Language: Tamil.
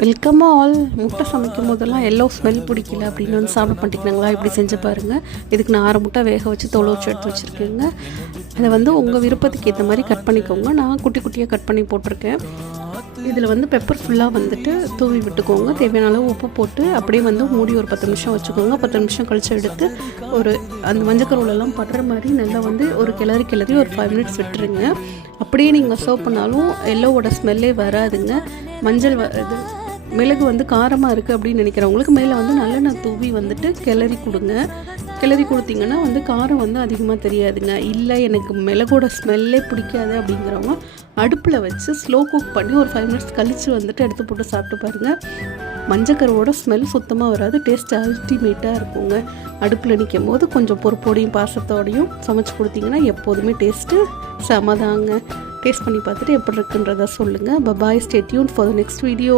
Welcome all. முட்டை சமைக்கும் போதெல்லாம் எல்லோ ஸ்மெல் பிடிக்கல அப்படின்னு வந்து சாப்பிட பண்ணிட்டீங்களா? இப்படி செஞ்சு பாருங்கள். இதுக்கு நான் 6 முட்டை வேக வச்சு தோலை வச்சு எடுத்து வச்சுருக்கேங்க. அதை வந்து உங்கள் விருப்பத்துக்கு ஏற்ற மாதிரி கட் பண்ணிக்கோங்க. நான் குட்டி குட்டியாக கட் பண்ணி போட்டிருக்கேன். இதில் வந்து பெப்பர் ஃபுல்லாக வந்துட்டு தூவி விட்டுக்கோங்க. தேவையான அளவு உப்பு போட்டு அப்படியே வந்து மூடி ஒரு 10 நிமிஷம் வச்சுக்கோங்க. 10 நிமிஷம் கழிச்சு எடுத்து ஒரு அந்த மஞ்சக்கருவெல்லாம் படுற மாதிரி நல்லா வந்து ஒரு கிளறி ஒரு 5 மினிட்ஸ் விட்டுருங்க. அப்படியே நீங்கள் சர்வ் பண்ணாலும் எல்லோவோட ஸ்மெல்லே வராதுங்க. இது மிளகு வந்து காரமாக இருக்குது அப்படின்னு நினைக்கிறவங்களுக்கு மேலே வந்து நல்லெண்ணெய் தூவி வந்துட்டு கிளறி கொடுங்க. கிளறி கொடுத்தீங்கன்னா வந்து காரம் வந்து அதிகமாக தெரியாதுங்க. இல்லை எனக்கு மிளகோட ஸ்மெல்லே பிடிக்காது அப்படிங்கிறவங்க அடுப்பில் வச்சு ஸ்லோ குக் பண்ணி ஒரு 5 மினிட்ஸ் கழித்து வந்துட்டு எடுத்து போட்டு சாப்பிட்டு பாருங்கள். மஞ்சக்கருவோட ஸ்மெல் சுத்தமாக வராது. டேஸ்ட் அல்டிமேட்டாக இருக்குங்க. அடுப்பில் நிற்கும் போது கொஞ்சம் பொறுப்போடையும் பாசத்தோடையும் சமைச்சு கொடுத்தீங்கன்னா எப்போதுமே டேஸ்ட்டு செமதாங்க. டேஸ்ட் பண்ணி பார்த்துட்டு எப்படி இருக்குன்றதை சொல்லுங்கள். Bye, stay tuned for the next video.